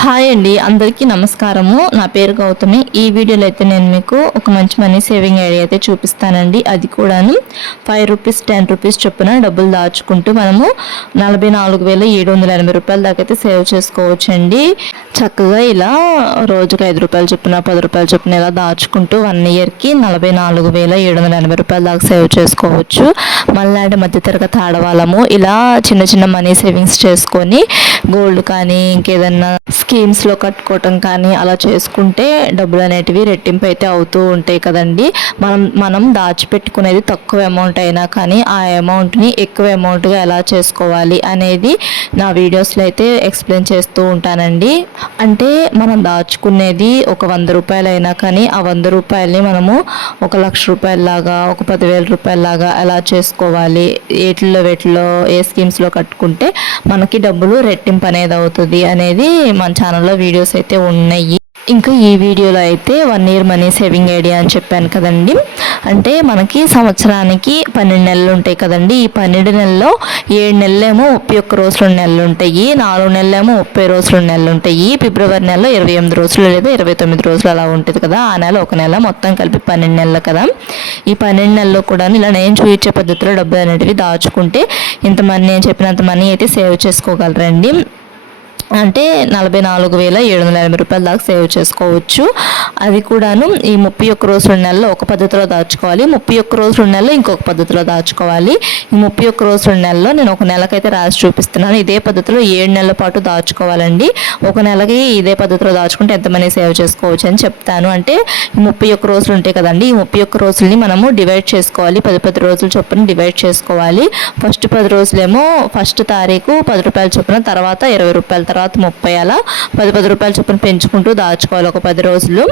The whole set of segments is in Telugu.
హాయ్ అండి అందరికీ నమస్కారము. నా పేరు గౌతమి. ఈ వీడియోలో అయితే నేను మీకు ఒక మంచి మనీ సేవింగ్ ఐడియా అయితే చూపిస్తానండి. అది కూడాను ఫైవ్ రూపీస్ టెన్ రూపీస్ చొప్పున డబ్బులు దాచుకుంటూ మనము నలభై నాలుగు వేల ఏడు వందల ఎనభై రూపాయల దాకా అయితే సేవ్ చేసుకోవచ్చండి. చక్కగా ఇలా రోజుకు ఐదు రూపాయలు చొప్పున పది రూపాయలు చొప్పున ఇలా దాచుకుంటూ వన్ ఇయర్కి నలభై నాలుగు వేల ఏడు వందల ఎనభై రూపాయల దాకా సేవ్ చేసుకోవచ్చు. మళ్ళీ మధ్యతరగతి ఆడవాళ్ళము ఇలా చిన్న చిన్న మనీ సేవింగ్స్ చేసుకొని గోల్డ్ కానీ ఇంకేదన్నా స్కీమ్స్లో కట్టుకోవటం కానీ అలా చేసుకుంటే డబ్బులు అనేటివి రెట్టింపు అయితే అవుతూ ఉంటాయి కదండి. మనం మనం దాచిపెట్టుకునేది తక్కువ అమౌంట్ అయినా కానీ ఆ అమౌంట్ని ఎక్కువ అమౌంట్గా ఎలా చేసుకోవాలి అనేది నా వీడియోస్లో అయితే ఎక్స్ప్లెయిన్ చేస్తూ ఉంటానండి. అంటే మనం దాచుకునేది ఒక వంద రూపాయలు అయినా కానీ ఆ వంద రూపాయలని మనము ఒక లక్ష రూపాయలలాగా ఒక పదివేల రూపాయలలాగా ఎలా చేసుకోవాలి ఏటిల్లో వేటిలో ఏ స్కీమ్స్లో కట్టుకుంటే మనకి డబ్బులు రెట్టింపు అనేది అవుతుంది అనేది మన ఛానల్లో వీడియోస్ అయితే ఉన్నాయి. ఇంకా ఈ వీడియోలో అయితే one year money saving idea అని చెప్పాను కదండి. అంటే మనకి సంవత్సరానికి పన్నెండు నెలలు ఉంటాయి కదండి. ఈ పన్నెండు నెలల్లో ఏడు నెలలేమో ముప్పై ఒక్క రోజులు రెండు నెలలు ఉంటాయి. నాలుగు నెలలేమో ముప్పై రోజులు రెండు నెలలు ఉంటాయి. ఫిబ్రవరి నెలలో ఇరవై ఎనిమిది రోజులు లేదా ఇరవై తొమ్మిది రోజులు అలా ఉంటుంది కదా. ఆ నెల ఒక నెల మొత్తం కలిపి పన్నెండు నెలలు కదా. ఈ పన్నెండు నెలల్లో కూడా ఇలా నేను చూపించే పద్ధతిలో డబ్బులు అనేటివి దాచుకుంటే ఇంత మనీ నేను చెప్పినంత మనీ అయితే సేవ్ చేసుకోగలరండి. అంటే నలభై నాలుగు వేల ఏడు వందల ఎనభై రూపాయల దాకా సేవ్ చేసుకోవచ్చు. అది కూడాను ఈ ముప్పై ఒక్క రోజు రెండు నెలలు ఒక పద్ధతిలో దాచుకోవాలి. ముప్పై ఒక్క రోజు రెండు నెలలు ఇంకొక పద్ధతిలో దాచుకోవాలి. ఈ ముప్పై ఒక్క రోజు రెండు నెలల్లో నేను ఒక నెలకైతే రాసి చూపిస్తున్నాను. ఇదే పద్ధతిలో ఏడు నెలల పాటు దాచుకోవాలండి. ఒక నెలకి ఇదే పద్ధతిలో దాచుకుంటే ఎంత మనీ సేవ్ చేసుకోవచ్చు అని చెప్తాను. అంటే ఈ ముప్పై ఒక్క రోజులు ఉంటాయి కదండి ఈ ముప్పై ఒక్క రోజుల్ని మనము డివైడ్ చేసుకోవాలి. పది పది రోజుల చొప్పున డివైడ్ చేసుకోవాలి. ఫస్ట్ పది రోజులేమో ఫస్ట్ తారీఖు పది రూపాయల చొప్పున తర్వాత ఇరవై రూపాయల తర్వాత ముప్పై అలా పది పది రూపాయల చొప్పున పెంచుకుంటూ దాచుకోవాలి ఒక పది రోజులు.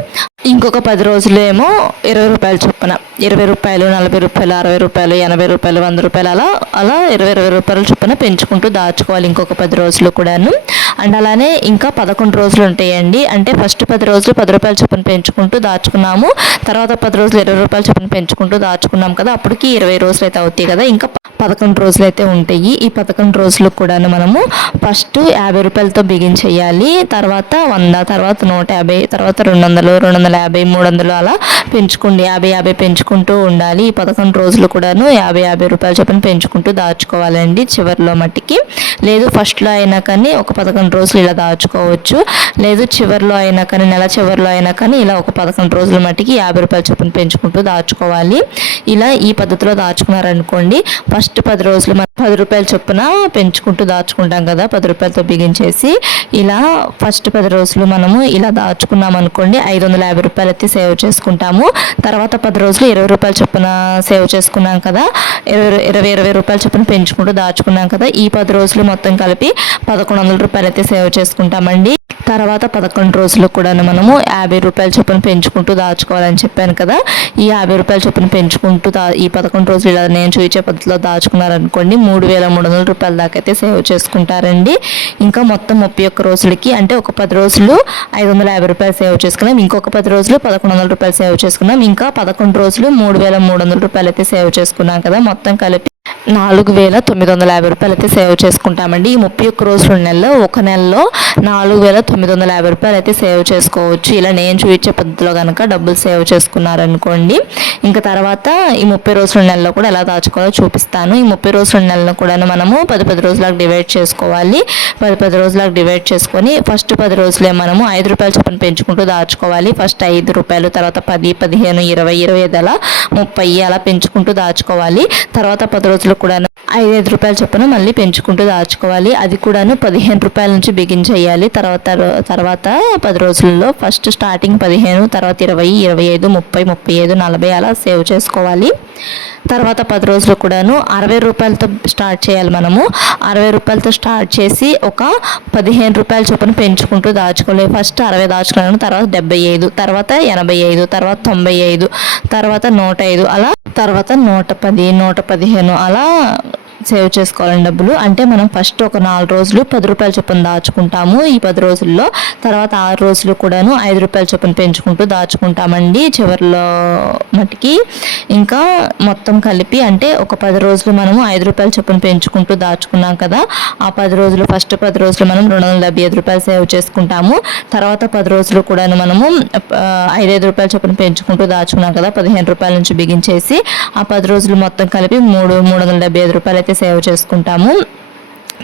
ఇంకొక పది రోజులు ఏమో ఇరవై రూపాయల చొప్పున. ఇరవై రూపాయలు నలభై రూపాయలు అరవై రూపాయలు ఎనభై రూపాయలు వంద రూపాయలు అలా అలా ఇరవై ఇరవై రూపాయల చొప్పున పెంచుకుంటూ దాచుకోవాలి ఇంకొక పది రోజులు కూడాను. అండ్ అలానే ఇంకా పదకొండు రోజులు ఉంటాయండి. అంటే ఫస్ట్ పది రోజులు పది రూపాయల చొప్పున పెంచుకుంటూ దాచుకున్నాము. తర్వాత పది రోజులు ఇరవై రూపాయల చొప్పున పెంచుకుంటూ దాచుకున్నాం కదా అప్పటికి ఇరవై రోజులు అయితే అవుతాయి కదా. ఇంకా పదకొండు రోజులు అయితే ఉంటాయి. ఈ పదకొండు రోజులు కూడాను మనము ఫస్ట్ యాభై రూపాయలతో బిగిన్ చేయాలి. తర్వాత వంద తర్వాత నూట యాభై తర్వాత రెండు వందలు రెండు వందల యాభై మూడు వందలు అలా పెంచుకోండి. యాభై యాభై పెంచుకుంటూ ఉండాలి. ఈ పదకొండు రోజులు కూడాను యాభై యాభై రూపాయల చొప్పున పెంచుకుంటూ దాచుకోవాలండి చివరిలో మట్టికి. లేదు ఫస్ట్లో అయినా కానీ ఒక పదకొండు రోజులు ఇలా దాచుకోవచ్చు. లేదు చివరిలో అయినా కానీ నెల చివరిలో అయినా కానీ ఇలా ఒక పదకొండు రోజుల మట్టికి యాభై రూపాయల చొప్పున పెంచుకుంటూ దాచుకోవాలి. ఇలా ఈ పద్ధతిలో దాచుకున్నారనుకోండి ఫస్ట్ పది రోజులు మనం పది రూపాయల చొప్పున పెంచుకుంటూ దాచుకుంటాం కదా పది రూపాయలతో బిగించేసి. ఇలా ఫస్ట్ పది రోజులు మనము ఇలా దాచుకున్నాం అనుకోండి ఐదు వందల యాభై రూపాయలు అయితే సేవ్ చేసుకుంటాము. తర్వాత పది రోజులు ఇరవై రూపాయల చొప్పున సేవ్ చేసుకున్నాం కదా. ఇరవై ఇరవై ఇరవై రూపాయల చొప్పున పెంచుకుంటూ దాచుకున్నాం కదా. ఈ పది రోజులు మొత్తం కలిపి పదకొండు వందల రూపాయలు అయితే సేవ్ చేసుకుంటామండి. తర్వాత పదకొండు రోజులు కూడా మనము యాభై రూపాయల చొప్పున పెంచుకుంటూ దాచుకోవాలని చెప్పాను కదా. ఈ యాభై రూపాయల చొప్పున పెంచుకుంటూ దా ఈ పదకొండు రోజులు ఇలా నేను చూపించే పద్ధతిలో దాచుకున్నారనుకోండి మూడు వేల మూడు వందల రూపాయల దాకా అయితే సేవ్ చేసుకుంటారండి. ఇంకా మొత్తం ముప్పై ఒక్క రోజులకి అంటే ఒక పది రోజులు ఐదు వందల యాభై రూపాయలు సేవ్ చేసుకున్నాం. ఇంకొక పది రోజులు పదకొండు వందల రూపాయలు సేవ్ చేసుకున్నాం. ఇంకా పదకొండు రోజులు మూడు వేల మూడు వందల రూపాయలు అయితే సేవ్ చేసుకున్నాం కదా. మొత్తం కలిపి నాలుగు వేల తొమ్మిది వందల యాభై రూపాయలు అయితే సేవ్ చేసుకుంటామండి. ఈ ముప్పై ఒక్క రోజుల నెలలో ఒక నెలలో నాలుగు వేల తొమ్మిది వందల యాభై రూపాయలు అయితే సేవ్ చేసుకోవచ్చు. ఇలా నేను చూపించే పద్ధతిలో కనుక డబ్బులు సేవ్ చేసుకున్నారనుకోండి ఇంకా తర్వాత ఈ ముప్పై రోజుల నెలలో కూడా ఎలా దాచుకోవాలో చూపిస్తాను. ఈ ముప్పై రోజుల నెలలో కూడా మనము పది పది రోజులకు డివైడ్ చేసుకోవాలి. పది పది రోజులకు డివైడ్ చేసుకొని ఫస్ట్ పది రోజులే మనము ఐదు రూపాయల చొప్పున పెంచుకుంటూ దాచుకోవాలి. ఫస్ట్ ఐదు రూపాయలు తర్వాత పది పదిహేను ఇరవై ఇరవై ఐదు అలా ముప్పై అలా పెంచుకుంటూ దాచుకోవాలి. తర్వాత పది రోజులు కూడా ఐదు ఐదు రూపాయల చొప్పున మళ్ళీ పెంచుకుంటూ దాచుకోవాలి. అది కూడాను పదిహేను రూపాయల నుంచి బిగిన్ చేయాలి. తర్వాత తర్వాత పది రోజుల్లో ఫస్ట్ స్టార్టింగ్ పదిహేను తర్వాత ఇరవై ఇరవై ఐదు ముప్పై ముప్పై ఐదు నలభై అలా సేవ్ చేసుకోవాలి. తర్వాత పది రోజులు కూడాను అరవై రూపాయలతో స్టార్ట్ చేయాలి మనము. అరవై రూపాయలతో స్టార్ట్ చేసి ఒక పదిహేను రూపాయల చొప్పున పెంచుకుంటూ దాచుకోలేదు ఫస్ట్ అరవై దాచుకున్నాను తర్వాత డెబ్బై ఐదు తర్వాత ఎనభై ఐదు తర్వాత తొంభై ఐదు తర్వాత నూట ఐదు అలా తర్వాత నూట పది నూట పదిహేను అలా సేవ్ చేసుకోవాలని డబ్బులు. అంటే మనం ఫస్ట్ ఒక నాలుగు రోజులు పది రూపాయల చొప్పున దాచుకుంటాము. ఈ పది రోజుల్లో తర్వాత ఆరు రోజులు కూడాను ఐదు రూపాయల చొప్పున పెంచుకుంటూ దాచుకుంటామండి చివరిలో మటుకి ఇంకా మొత్తం కలిపి అంటే ఒక పది రోజులు మనము ఐదు రూపాయల చొప్పున పెంచుకుంటూ దాచుకున్నాం కదా. ఆ పది రోజులు ఫస్ట్ పది రోజులు మనం రెండు వందల డెబ్బై ఐదు రూపాయలు సేవ్ చేసుకుంటాము. తర్వాత పది రోజులు కూడాను మనము ఐదైదు రూపాయల చొప్పున పెంచుకుంటూ దాచుకున్నాం కదా పదిహేను రూపాయల నుంచి బిగించేసి ఆ పది రోజులు మొత్తం కలిపి మూడు మూడు వందల డెబ్బై ఐదు రూపాయలు అయితే సేవ్ చేసుకుంటాము.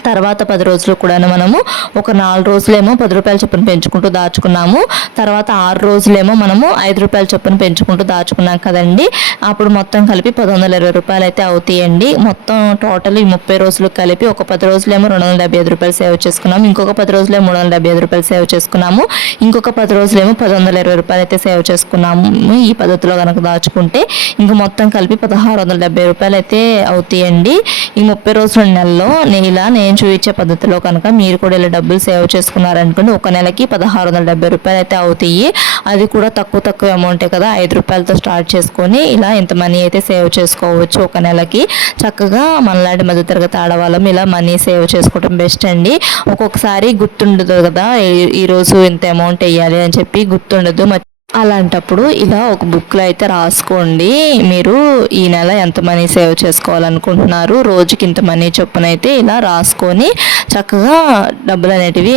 తర్వాత పది రోజులు కూడా మనము ఒక నాలుగు రోజులేమో పది రూపాయల చొప్పున పెంచుకుంటూ దాచుకున్నాము. తర్వాత ఆరు రోజులేమో మనము ఐదు రూపాయల చొప్పున పెంచుకుంటూ దాచుకున్నాం కదండి. అప్పుడు మొత్తం కలిపి పది వందల ఇరవై రూపాయలు అయితే అవుతాయండి. మొత్తం టోటల్ ఈ ముప్పై రోజులు కలిపి ఒక పది రోజులేమో రెండు వందల డెబ్బై ఐదు రూపాయలు సేవ్ చేసుకున్నాము. ఇంకొక పది రోజులేమో మూడు వందల డెబ్బై ఐదు రూపాయలు సేవ్ చేసుకున్నాము. ఇంకొక పది రోజులేమో పది వందల ఇరవై రూపాయలు అయితే సేవ్ చేసుకున్నాము ఈ పద్ధతిలో కనుక దాచుకుంటే. ఇంక మొత్తం కలిపి పదహారు వందల డెబ్బై రూపాయలు అయితే అవుతాయండి. ఈ ముప్పై రోజుల నెలలో నేను ఇలా నేను చూపించే పద్ధతిలో కనుక మీరు కూడా ఇలా డబ్బులు సేవ్ చేసుకున్నారనుకోండి ఒక నెలకి పదహారు వందల డెబ్బై రూపాయలు అయితే అవుతాయి. అది కూడా తక్కువ తక్కువ అమౌంటే కదా ఐదు రూపాయలతో స్టార్ట్ చేసుకొని ఇలా ఇంత మనీ అయితే సేవ్ చేసుకోవచ్చు ఒక నెలకి. చక్కగా మనలాంటి మధ్యతరగతి ఆడవాళ్ళం ఇలా మనీ సేవ్ చేసుకోవడం బెస్ట్ అండి. ఒక్కొక్కసారి గుర్తుండదు కదా ఈరోజు ఇంత అమౌంట్ వేయాలి అని చెప్పి గుర్తుండదు. మ- అలాంటప్పుడు ఇలా ఒక బుక్లో అయితే రాసుకోండి. మీరు ఈ నెల ఎంత మనీ సేవ్ చేసుకోవాలనుకుంటున్నారు? రోజుకి ఇంత మనీ చొప్పున అయితే ఇలా రాసుకొని చక్కగా డబ్బులు అనేటివి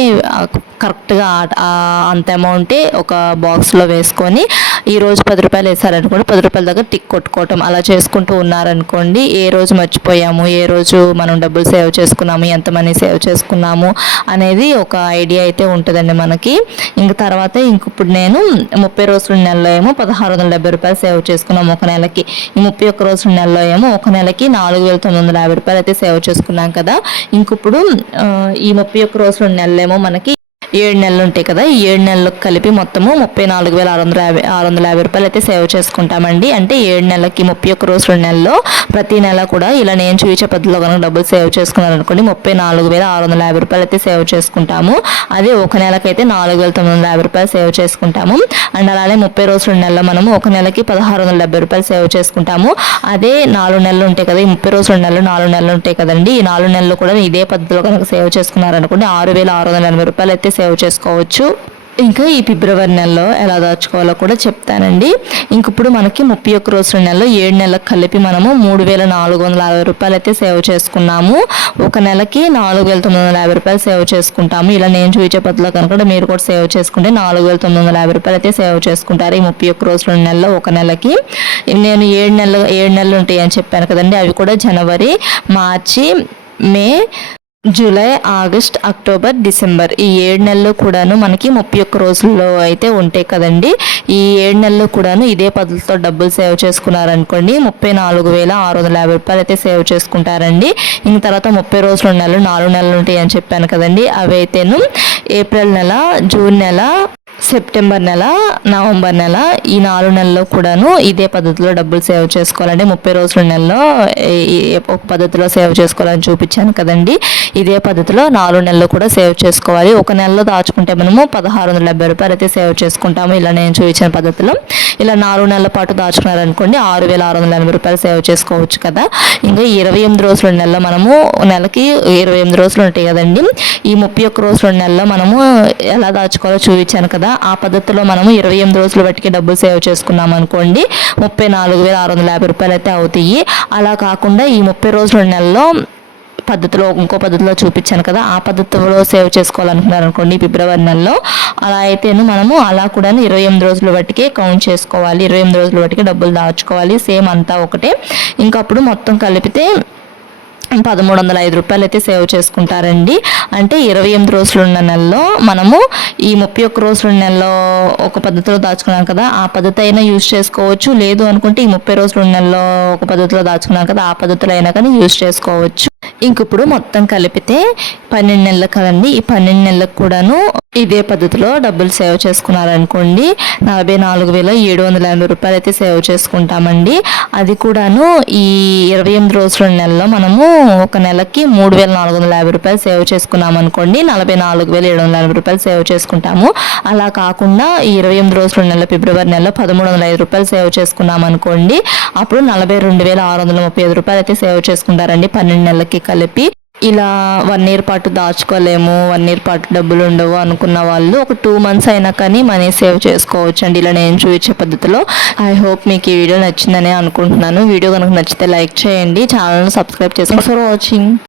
కరెక్ట్గా అంత అమౌంటే ఒక బాక్స్లో వేసుకొని ఈ రోజు పది రూపాయలు వేసారనుకోండి పది రూపాయల దగ్గర టిక్ కొట్టుకోవటం అలా చేసుకుంటూ ఉన్నారనుకోండి ఏ రోజు మర్చిపోయాము ఏ రోజు మనం డబ్బులు సేవ్ చేసుకున్నాము ఎంత మనీ సేవ్ చేసుకున్నాము అనేది ఒక ఐడియా అయితే ఉంటుందండి మనకి. ఇంక తర్వాత ఇంక ఇప్పుడు నేను ముప్పై రోజుల నెలలో ఏమో పదహారు వందల డెబ్బై రూపాయలు సేవ్ చేసుకున్నాము ఒక నెలకి. ఈ ముప్పై ఒక్క రోజుల నెలలో ఏమో ఒక నెలకి నాలుగు వేల తొమ్మిది వందల యాభై రూపాయలు అయితే సేవ్ చేసుకున్నాం కదా. ఇంకిప్పుడు ఈ ముప్పై ఒక్క రోజుల నెలలేమో మనకి ఏడు నెలలు ఉంటాయి కదా ఈ ఏడు నెలలకు కలిపి మొత్తము ముప్పై నాలుగు వేల ఆరు వందల యాభై ఆరు వందల యాభై రూపాయలు అయితే సేవ్ చేసుకుంటామండి. అంటే ఏడు నెలలకి ముప్పై ఒక్క రోజుల నెలలో ప్రతి నెల కూడా ఇలా నేను చూపించే పద్ధతిలో కనుక డబ్బులు సేవ్ చేసుకున్నాను అనుకోండి ముప్పై నాలుగు వేల ఆరు వందల యాభై రూపాయలు అయితే సేవ్ చేసుకుంటాము. అదే ఒక నెలకైతే నాలుగు వేల తొమ్మిది వందల యాభై రూపాయలు సేవ్ చేసుకుంటాము. అండ్ అలానే ముప్పై రోజుల నెలలో మనము ఒక నెలకి పదహారు వందల డెబ్బై రూపాయలు సేవ్ చేసుకుంటాము. అదే నాలుగు నెలలు ఉంటాయి కదా ఈ ముప్పై రోజుల నెలలు నాలుగు నెలలు ఉంటాయి కదండి ఈ నాలుగు నెలలు కూడా ఇదే పద్ధతిలో కనుక సేవ్ చేసుకున్నారనుకోండి ఆరు వేల ఆరు వందల ఎనభై రూపాయలు అయితే సేవ్ సేవ్ చేసుకోవచ్చు. ఇంకా ఈ ఫిబ్రవరి నెలలో ఎలా దాచుకోవాలో కూడా చెప్తానండి. ఇంక ఇప్పుడు మనకి ముప్పై ఒక్క రోజుల నెలలో ఏడు నెలలకు కలిపి మనము మూడు వేల నాలుగు వందల యాభై రూపాయలు అయితే సేవ్ చేసుకున్నాము. ఒక నెలకి నాలుగు వేల తొమ్మిది వందల యాభై రూపాయలు సేవ్ చేసుకుంటాము. ఇలా నేను చూపించే పద్ధతిలో కనుక మీరు కూడా సేవ్ చేసుకుంటే నాలుగు వేల తొమ్మిది వందల యాభై రూపాయలు అయితే సేవ్ చేసుకుంటారు ఈ ముప్పై ఒక్క రోజుల నెలలో ఒక నెలకి. నేను ఏడు నెలలు ఏడు నెలలు ఉంటాయి అని చెప్పాను కదండి. అవి కూడా జనవరి మార్చి May July August October December ఈ ఏడు నెలలు కూడాను మనకి ముప్పై ఒక్క రోజుల్లో అయితే ఉంటాయి కదండి. ఈ ఏడు నెలల్లో కూడాను ఇదే పద్ధతితో డబ్బులు సేవ్ చేసుకున్నారనుకోండి ముప్పై నాలుగు వేల ఆరు వందల యాభై రూపాయలు అయితే సేవ్ చేసుకుంటారండి. ఇంక తర్వాత ముప్పై రోజుల నెలలు నాలుగు నెలలు ఉంటాయి అని చెప్పాను కదండి. అవి అయితేను ఏప్రిల్ నెల జూన్ నెల సెప్టెంబర్ నెల నవంబర్ నెల ఈ నాలుగు నెలల్లో కూడాను ఇదే పద్ధతిలో డబ్బులు సేవ్ చేసుకోవాలంటే ముప్పై రోజుల నెలలో ఒక పద్ధతిలో సేవ్ చేసుకోవాలని చూపించాను కదండి. ఇదే పద్ధతిలో నాలుగు నెలలు కూడా సేవ్ చేసుకోవాలి. ఒక నెలలో దాచుకుంటే మనము పదహారు వందల డెబ్బై రూపాయలు అయితే సేవ్ చేసుకుంటాము. ఇలా నేను చూపించిన పద్ధతిలో. ఇలా నాలుగు నెలల పాటు దాచుకున్నారనుకోండి ఆరు వేల ఆరు వందల ఎనభై రూపాయలు సేవ్ చేసుకోవచ్చు కదా. ఇంకా ఇరవై ఎనిమిది రోజుల నెలలో మనము నెలకి ఇరవై ఎనిమిది రోజులు ఉంటాయి కదండి. ఈ ముప్పై ఒక్క రోజుల నెలలో మనము ఎలా దాచుకోవాలో చూపించాను కదా. ఆ పద్ధతిలో మనము ఇరవై ఎనిమిది రోజులు బట్టికి డబ్బులు సేవ్ చేసుకున్నాం అనుకోండి ముప్పై నాలుగు వేల ఆరు వందల యాభై రూపాయలు అయితే అవుతాయి. అలా కాకుండా ఈ ముప్పై రోజుల నెలలో పద్ధతిలో ఇంకో పద్ధతిలో చూపించాను కదా ఆ పద్ధతిలో సేవ్ చేసుకోవాలనుకున్నారు అనుకోండి ఫిబ్రవరి నెలలో. అలా అయితేను మనము అలా కూడా ఇరవై ఎనిమిది రోజుల బట్టికే కౌంట్ చేసుకోవాలి. ఇరవై ఎనిమిది రోజుల బట్టికే డబ్బులు దాచుకోవాలి. సేమ్ అంతా ఒకటే. ఇంకా అప్పుడు మొత్తం కలిపితే పదమూడు వందల ఐదు రూపాయలు అయితే సేవ్ చేసుకుంటారండి. అంటే ఇరవై ఎనిమిది రోజులు ఉన్న నెలలో మనము ఈ ముప్పై ఒక్క రోజుల నెలలో ఒక పద్ధతిలో దాచుకున్నాం కదా ఆ పద్ధతి అయినా యూజ్ చేసుకోవచ్చు. లేదు అనుకుంటే ఈ ముప్పై రోజుల నెలలో ఒక పద్ధతిలో దాచుకున్నాం కదా ఆ పద్ధతిలో అయినా కానీ యూజ్ చేసుకోవచ్చు. ఇంక ఇప్పుడు మొత్తం కలిపితే పన్నెండు నెలలు కదండి. ఈ పన్నెండు నెలలకు కూడాను ఇదే పద్ధతిలో డబ్బులు సేవ్ చేసుకున్నారనుకోండి నలభై నాలుగు వేల ఏడు వందల ఎనభై రూపాయలు అయితే సేవ్ చేసుకుంటామండి. అది కూడాను ఈ ఇరవై ఎనిమిది రోజుల నెలలో మనము ఒక నెలకి మూడు వేల నాలుగు వందల యాభై రూపాయలు సేవ్ చేసుకున్నాం అనుకోండి నలభై నాలుగు వేల ఏడు వందల ఎనభై రూపాయలు సేవ్ చేసుకుంటాము. అలా కాకుండా ఈ ఇరవై ఎనిమిది రోజుల నెల ఫిబ్రవరి నెలలో పదమూడు వందల ఐదు రూపాయలు సేవ్ చేసుకున్నాం అనుకోండి అప్పుడు నలభై రెండు వేల ఆరు వందల ముప్పై ఐదు రూపాయలు అయితే సేవ్ చేసుకుంటారండి పన్నెండు నెలలకి కలిపి ఇలా వన్ ఇయర్ పాటు దాచుకోలేము వన్ ఇయర్ పాటు డబ్బులు ఉండవు అనుకున్న వాళ్ళు ఒక టూ మంత్స్ అయినా కానీ మనీ సేవ్ చేసుకోవచ్చు అండి ఇలా నేను చూపించే పద్ధతిలో. ఐ హోప్ మీకు ఈ వీడియో నచ్చిందని అనుకుంటున్నాను. వీడియో కనుక నచ్చితే లైక్ చేయండి. ఛానల్ సబ్స్క్రైబ్ చేసుకోండి. For watching